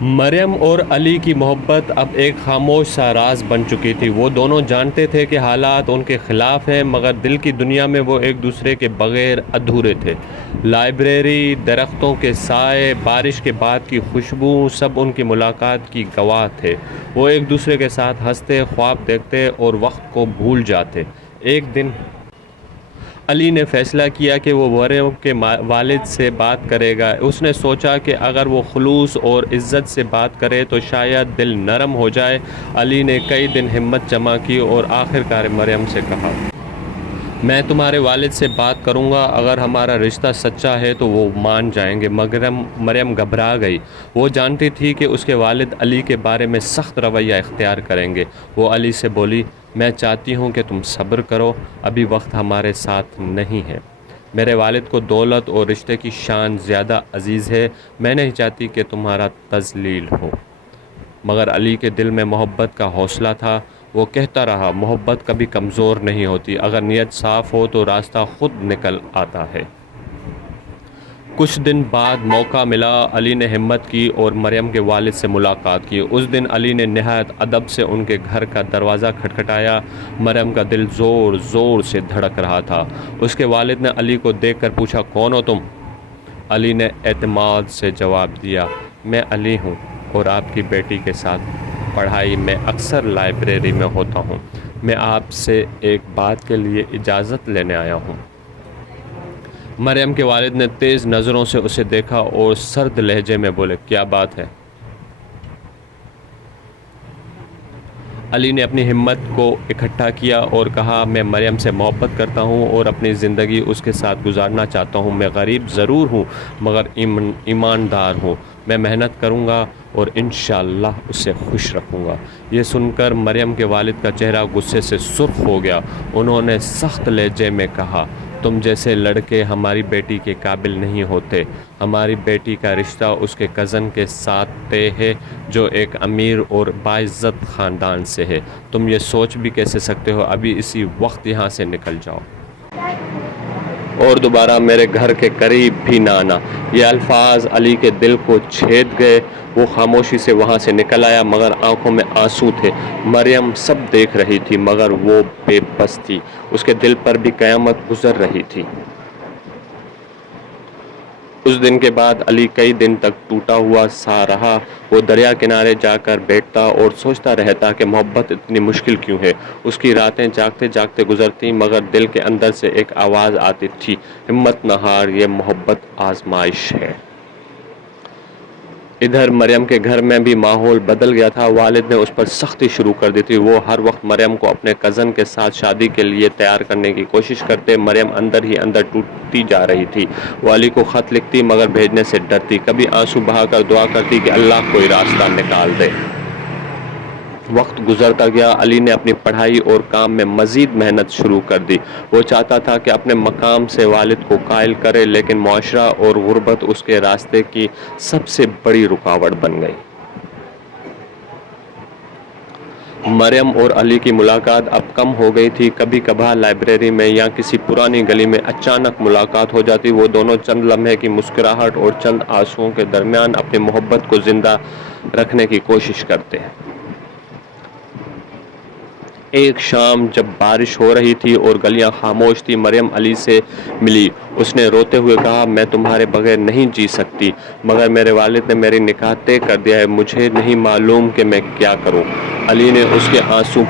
مریم اور علی کی محبت اب ایک خاموش سا راز بن چکی تھی۔ وہ دونوں جانتے تھے کہ حالات ان کے خلاف ہیں، مگر دل کی دنیا میں وہ ایک دوسرے کے بغیر ادھورے تھے۔ لائبریری، درختوں کے سائے، بارش کے بعد کی خوشبو، سب ان کی ملاقات کی گواہ تھے۔ وہ ایک دوسرے کے ساتھ ہنستے، خواب دیکھتے اور وقت کو بھول جاتے۔ ایک دن علی نے فیصلہ کیا کہ وہ مریم کے والد سے بات کرے گا۔ اس نے سوچا کہ اگر وہ خلوص اور عزت سے بات کرے تو شاید دل نرم ہو جائے۔ علی نے کئی دن ہمت جمع کی اور آخرکار مریم سے کہا، میں تمہارے والد سے بات کروں گا، اگر ہمارا رشتہ سچا ہے تو وہ مان جائیں گے۔ مگر مریم گھبرا گئی۔ وہ جانتی تھی کہ اس کے والد علی کے بارے میں سخت رویہ اختیار کریں گے۔ وہ علی سے بولی، میں چاہتی ہوں کہ تم صبر کرو، ابھی وقت ہمارے ساتھ نہیں ہے۔ میرے والد کو دولت اور رشتے کی شان زیادہ عزیز ہے، میں نہیں چاہتی کہ تمہارا تذلیل ہو۔ مگر علی کے دل میں محبت کا حوصلہ تھا۔ وہ کہتا رہا، محبت کبھی کمزور نہیں ہوتی، اگر نیت صاف ہو تو راستہ خود نکل آتا ہے۔ کچھ دن بعد موقع ملا، علی نے ہمت کی اور مریم کے والد سے ملاقات کی۔ اس دن علی نے نہایت ادب سے ان کے گھر کا دروازہ کھٹکھٹایا۔ مریم کا دل زور زور سے دھڑک رہا تھا۔ اس کے والد نے علی کو دیکھ کر پوچھا، کون ہو تم؟ علی نے اعتماد سے جواب دیا، میں علی ہوں اور آپ کی بیٹی کے ساتھ پڑھائی میں اکثر لائبریری میں ہوتا ہوں۔ میں آپ سے ایک بات کے لیے اجازت لینے آیا ہوں۔ مریم کے والد نے تیز نظروں سے اسے دیکھا اور سرد لہجے میں بولے، کیا بات ہے؟ علی نے اپنی ہمت کو اکٹھا کیا اور کہا، میں مریم سے محبت کرتا ہوں اور اپنی زندگی اس کے ساتھ گزارنا چاہتا ہوں۔ میں غریب ضرور ہوں مگر ایماندار ہوں۔ میں محنت کروں گا اور انشاءاللہ اسے خوش رکھوں گا۔ یہ سن کر مریم کے والد کا چہرہ غصے سے سرخ ہو گیا۔ انہوں نے سخت لہجے میں کہا، تم جیسے لڑکے ہماری بیٹی کے قابل نہیں ہوتے۔ ہماری بیٹی کا رشتہ اس کے کزن کے ساتھ طے ہے جو ایک امیر اور باعزت خاندان سے ہے۔ تم یہ سوچ بھی کیسے سکتے ہو؟ ابھی اسی وقت یہاں سے نکل جاؤ اور دوبارہ میرے گھر کے قریب بھی نہ آنا۔ یہ الفاظ علی کے دل کو چھید گئے۔ وہ خاموشی سے وہاں سے نکل آیا مگر آنکھوں میں آنسو تھے۔ مریم سب دیکھ رہی تھی مگر وہ بے بس تھی۔ اس کے دل پر بھی قیامت گزر رہی تھی۔ اس دن کے بعد علی کئی دن تک ٹوٹا ہوا سا رہا۔ وہ دریا کنارے جا کر بیٹھتا اور سوچتا رہتا کہ محبت اتنی مشکل کیوں ہے۔ اس کی راتیں جاگتے جاگتے گزرتی مگر دل کے اندر سے ایک آواز آتی تھی، ہمت نہ ہار، یہ محبت آزمائش ہے۔ ادھر مریم کے گھر میں بھی ماحول بدل گیا تھا۔ والد نے اس پر سختی شروع کر دی تھی۔ وہ ہر وقت مریم کو اپنے کزن کے ساتھ شادی کے لیے تیار کرنے کی کوشش کرتے۔ مریم اندر ہی اندر ٹوٹتی جا رہی تھی۔ وہ علی کو خط لکھتی مگر بھیجنے سے ڈرتی۔ کبھی آنسو بہا کر دعا کرتی کہ اللہ کوئی راستہ نکال دے۔ وقت گزرتا گیا۔ علی نے اپنی پڑھائی اور کام میں مزید محنت شروع کر دی۔ وہ چاہتا تھا کہ اپنے مقام سے والد کو قائل کرے لیکن معاشرہ اور غربت اس کے راستے کی سب سے بڑی رکاوٹ بن گئی۔ مریم اور علی کی ملاقات اب کم ہو گئی تھی۔ کبھی کبھار لائبریری میں یا کسی پرانی گلی میں اچانک ملاقات ہو جاتی۔ وہ دونوں چند لمحے کی مسکراہٹ اور چند آنسوؤں کے درمیان اپنی محبت کو زندہ رکھنے کی کوشش کرتے۔ ایک شام جب بارش ہو رہی تھی اور گلیاں خاموش تھی، مریم علی سے ملی۔ اس نے روتے ہوئے کہا، میں تمہارے بغیر نہیں جی سکتی مگر میرے والد نے میری نکاح طے کر دیا ہے، مجھے نہیں معلوم کہ میں کیا کروں۔ علی نے اس کے آنسو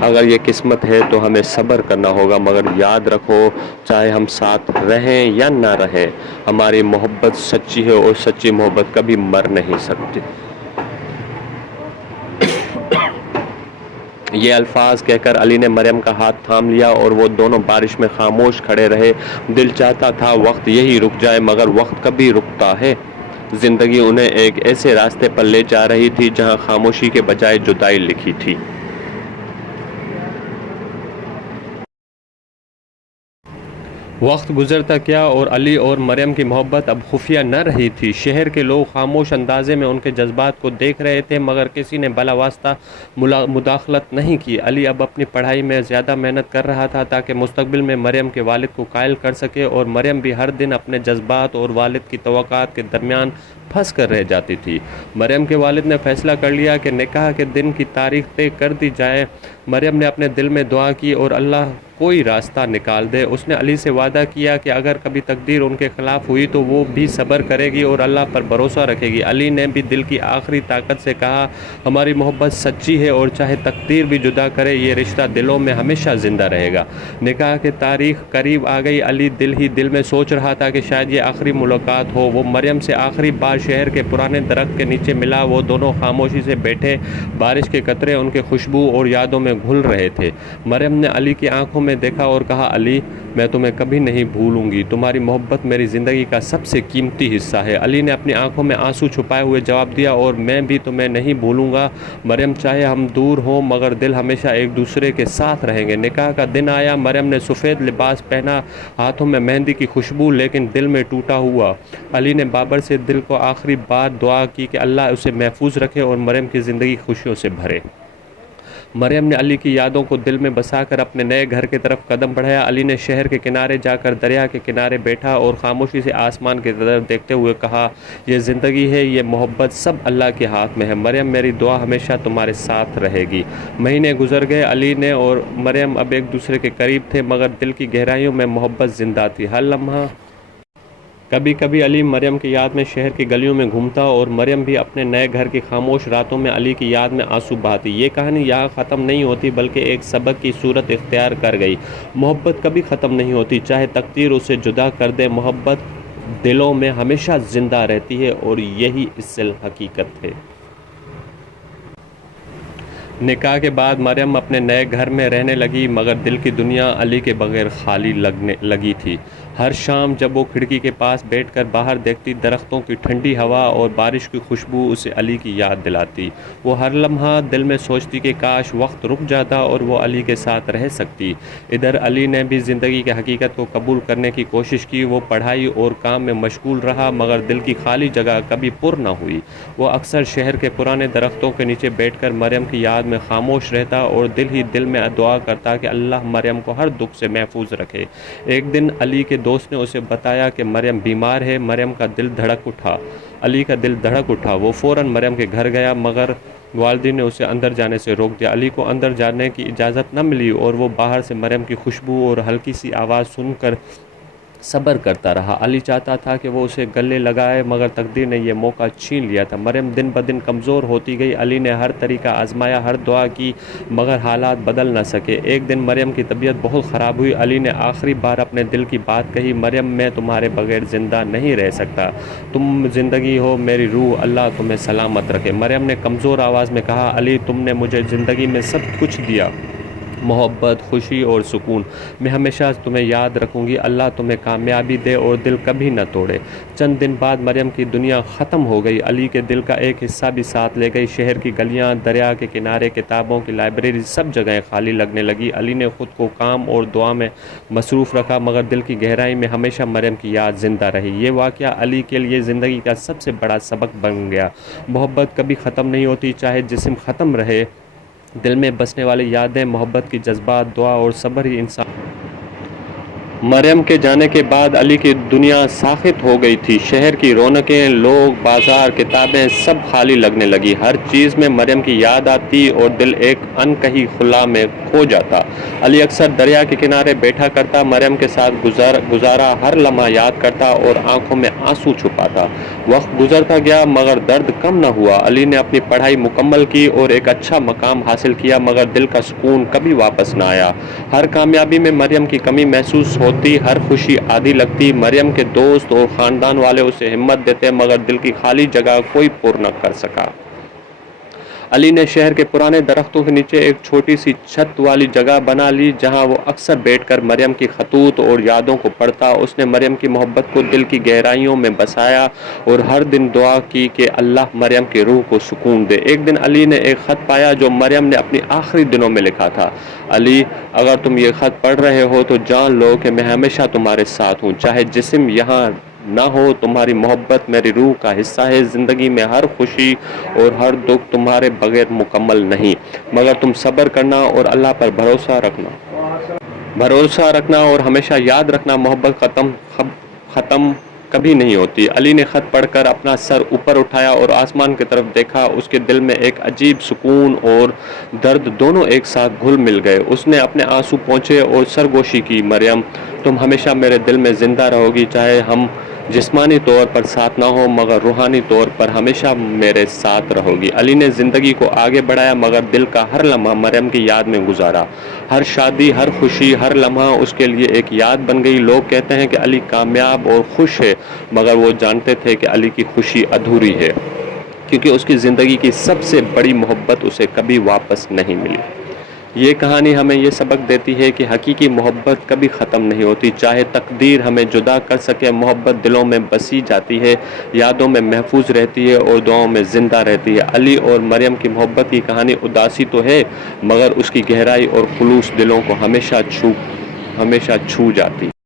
اگر یہ قسمت ہے تو ہمیں صبر کرنا ہوگا مگر یاد رکھو، چاہے ہم ساتھ رہیں یا نہ رہیں، ہماری محبت سچی ہے اور سچی محبت کبھی مر نہیں سکتی۔ یہ الفاظ کہہ کر علی نے مریم کا ہاتھ تھام لیا اور وہ دونوں بارش میں خاموش کھڑے رہے۔ دل چاہتا تھا وقت یہی رک جائے مگر وقت کبھی رکتا ہے؟ زندگی انہیں ایک ایسے راستے پر لے جا رہی تھی جہاں خاموشی کے بجائے جدائی لکھی تھی۔ وقت گزرتا کیا اور علی اور مریم کی محبت اب خفیہ نہ رہی تھی۔ شہر کے لوگ خاموش اندازے میں ان کے جذبات کو دیکھ رہے تھے، مگر کسی نے بلا واسطہ مداخلت نہیں کی۔ علی اب اپنی پڑھائی میں زیادہ محنت کر رہا تھا تاکہ مستقبل میں مریم کے والد کو قائل کر سکے، اور مریم بھی ہر دن اپنے جذبات اور والد کی توقعات کے درمیان پھنس کر رہ جاتی تھی۔ مریم کے والد نے فیصلہ کر لیا کہ نکاح کے دن کی تاریخ طے کر دی جائے۔ مریم نے اپنے دل میں دعا کی اور اللہ کوئی راستہ نکال دے۔ اس نے علی سے وعدہ کیا کہ اگر کبھی تقدیر ان کے خلاف ہوئی تو وہ بھی صبر کرے گی اور اللہ پر بھروسہ رکھے گی۔ علی نے بھی دل کی آخری طاقت سے کہا، ہماری محبت سچی ہے اور چاہے تقدیر بھی جدا کرے یہ رشتہ دلوں میں ہمیشہ زندہ رہے گا۔ نکاح کی تاریخ قریب آ گئی۔ علی دل ہی دل میں سوچ رہا تھا کہ شاید یہ آخری ملاقات ہو۔ وہ مریم سے آخری بار شہر کے پرانے درخت کے نیچے ملا۔ وہ دونوں خاموشی سے بیٹھے، بارش کے قطرے ان کے خوشبو اور یادوں میں گھل رہے تھے۔ مریم نے علی کی آنکھوں میں دیکھا اور کہا، علی میں تمہیں کبھی نہیں بھولوں گی، تمہاری محبت میری زندگی کا سب سے قیمتی حصہ ہے۔ علی نے اپنی آنکھوں میں آنسو چھپائے ہوئے جواب دیا، اور میں بھی تمہیں نہیں بھولوں گا مریم، چاہے ہم دور ہوں مگر دل ہمیشہ ایک دوسرے کے ساتھ رہیں گے۔ نکاح کا دن آیا۔ مریم نے سفید لباس پہنا، ہاتھوں میں مہندی کی خوشبو، لیکن دل میں ٹوٹا ہوا۔ علی نے بابر سے دل کو آخری بار دعا کی کہ اللہ اسے محفوظ رکھے اور مریم کی زندگی خوشیوں سے بھرے۔ مریم نے علی کی یادوں کو دل میں بسا کر اپنے نئے گھر کی طرف قدم بڑھایا۔ علی نے شہر کے کنارے جا کر دریا کے کنارے بیٹھا اور خاموشی سے آسمان کی طرف دیکھتے ہوئے کہا، یہ زندگی ہے، یہ محبت، سب اللہ کے ہاتھ میں ہے۔ مریم، میری دعا ہمیشہ تمہارے ساتھ رہے گی۔ مہینے گزر گئے۔ علی نے اور مریم اب ایک دوسرے کے قریب تھے، مگر دل کی گہرائیوں میں محبت زندہ تھی۔ ہر لمحہ کبھی کبھی علی مریم کی یاد میں شہر کی گلیوں میں گھومتا اور مریم بھی اپنے نئے گھر کی خاموش راتوں میں علی کی یاد میں آنسو بہاتی۔ یہ کہانی یہاں ختم نہیں ہوتی بلکہ ایک سبق کی صورت اختیار کر گئی۔ محبت کبھی ختم نہیں ہوتی، چاہے تقدیر اسے جدا کر دے، محبت دلوں میں ہمیشہ زندہ رہتی ہے، اور یہی اصل حقیقت ہے۔ نکاح کے بعد مریم اپنے نئے گھر میں رہنے لگی، مگر دل کی دنیا علی کے بغیر خالی لگنے لگی تھی۔ ہر شام جب وہ کھڑکی کے پاس بیٹھ کر باہر دیکھتی، درختوں کی ٹھنڈی ہوا اور بارش کی خوشبو اسے علی کی یاد دلاتی۔ وہ ہر لمحہ دل میں سوچتی کہ کاش وقت رک جاتا اور وہ علی کے ساتھ رہ سکتی۔ ادھر علی نے بھی زندگی کی حقیقت کو قبول کرنے کی کوشش کی۔ وہ پڑھائی اور کام میں مشغول رہا، مگر دل کی خالی جگہ کبھی پر نہ ہوئی۔ وہ اکثر شہر کے پرانے درختوں کے نیچے بیٹھ کر مریم کی یاد میں خاموش رہتا اور دل ہی دل میں دعا کرتا کہ اللہ مریم کو ہر دکھ سے محفوظ رکھے۔ ایک دن علی کے دوست نے اسے بتایا کہ مریم بیمار ہے۔ مریم کا دل دھڑک اٹھا، علی کا دل دھڑک اٹھا۔ وہ فوراً مریم کے گھر گیا، مگر والدین نے اسے اندر جانے سے روک دیا۔ علی کو اندر جانے کی اجازت نہ ملی اور وہ باہر سے مریم کی خوشبو اور ہلکی سی آواز سن کر صبر کرتا رہا۔ علی چاہتا تھا کہ وہ اسے گلے لگائے، مگر تقدیر نے یہ موقع چھین لیا تھا۔ مریم دن بدن کمزور ہوتی گئی۔ علی نے ہر طریقہ آزمایا، ہر دعا کی، مگر حالات بدل نہ سکے۔ ایک دن مریم کی طبیعت بہت خراب ہوئی۔ علی نے آخری بار اپنے دل کی بات کہی، مریم میں تمہارے بغیر زندہ نہیں رہ سکتا، تم زندگی ہو میری روح، اللہ تمہیں سلامت رکھے۔ مریم نے کمزور آواز میں کہا، علی تم نے مجھے زندگی میں سب کچھ دیا، محبت، خوشی اور سکون، میں ہمیشہ تمہیں یاد رکھوں گی، اللہ تمہیں کامیابی دے اور دل کبھی نہ توڑے۔ چند دن بعد مریم کی دنیا ختم ہو گئی۔ علی کے دل کا ایک حصہ بھی ساتھ لے گئی۔ شہر کی گلیاں، دریا کے کنارے، کتابوں کی لائبریری، سب جگہیں خالی لگنے لگی۔ علی نے خود کو کام اور دعا میں مصروف رکھا، مگر دل کی گہرائی میں ہمیشہ مریم کی یاد زندہ رہی۔ یہ واقعہ علی کے لیے زندگی کا سب سے بڑا سبق بن گیا۔ محبت کبھی ختم نہیں ہوتی، چاہے جسم ختم رہے، دل میں بسنے والی یادیں، محبت کی جذبات، دعا اور صبر ہی انسان۔ مریم کے جانے کے بعد علی کی دنیا ساخت ہو گئی تھی۔ شہر کی رونقیں، لوگ، بازار، کتابیں، سب خالی لگنے لگی۔ ہر چیز میں مریم کی یاد آتی اور دل ایک انکہی خلا میں کھو جاتا۔ علی اکثر دریا کے کنارے بیٹھا کرتا، مریم کے ساتھ گزارا ہر لمحہ یاد کرتا اور آنکھوں میں آنسو چھپاتا۔ وقت گزرتا گیا، مگر درد کم نہ ہوا۔ علی نے اپنی پڑھائی مکمل کی اور ایک اچھا مقام حاصل کیا، مگر دل کا سکون کبھی واپس نہ آیا۔ ہر کامیابی میں مریم کی کمی محسوس ہوتی، ہر خوشی آدھی لگتی۔ مریم کے دوست اور خاندان والے اسے ہمت دیتے، مگر دل کی خالی جگہ کوئی پر نہ کر سکا۔ علی نے شہر کے پرانے درختوں کے نیچے ایک چھوٹی سی چھت والی جگہ بنا لی جہاں وہ اکثر بیٹھ کر مریم کی خطوط اور یادوں کو پڑھتا۔ اس نے مریم کی محبت کو دل کی گہرائیوں میں بسایا اور ہر دن دعا کی کہ اللہ مریم کی روح کو سکون دے۔ ایک دن علی نے ایک خط پایا جو مریم نے اپنی آخری دنوں میں لکھا تھا۔ علی، اگر تم یہ خط پڑھ رہے ہو تو جان لو کہ میں ہمیشہ تمہارے ساتھ ہوں، چاہے جسم یہاں نہ ہو، تمہاری محبت میری روح کا حصہ ہے۔ زندگی میں ہر خوشی اور ہر دکھ تمہارے بغیر مکمل نہیں، مگر تم صبر کرنا اور اللہ پر بھروسہ رکھنا اور ہمیشہ یاد رکھنا، محبت ختم کبھی نہیں ہوتی۔ علی نے خط پڑھ کر اپنا سر اوپر اٹھایا اور آسمان کی طرف دیکھا۔ اس کے دل میں ایک عجیب سکون اور درد دونوں ایک ساتھ گھل مل گئے۔ اس نے اپنے آنسو پونچھے اور سرگوشی کی، مریم، تم ہمیشہ میرے دل میں زندہ رہو گی، چاہے ہم جسمانی طور پر ساتھ نہ ہو مگر روحانی طور پر ہمیشہ میرے ساتھ رہو گی۔ علی نے زندگی کو آگے بڑھایا مگر دل کا ہر لمحہ مریم کی یاد میں گزارا۔ ہر شادی، ہر خوشی، ہر لمحہ اس کے لیے ایک یاد بن گئی۔ لوگ کہتے ہیں کہ علی کامیاب اور خوش ہے، مگر وہ جانتے تھے کہ علی کی خوشی ادھوری ہے، کیونکہ اس کی زندگی کی سب سے بڑی محبت اسے کبھی واپس نہیں ملی۔ یہ کہانی ہمیں یہ سبق دیتی ہے کہ حقیقی محبت کبھی ختم نہیں ہوتی، چاہے تقدیر ہمیں جدا کر سکے، محبت دلوں میں بسی جاتی ہے، یادوں میں محفوظ رہتی ہے اور دعاؤں میں زندہ رہتی ہے۔ علی اور مریم کی محبت کی کہانی اداسی تو ہے، مگر اس کی گہرائی اور خلوص دلوں کو ہمیشہ چھو جاتی ہے۔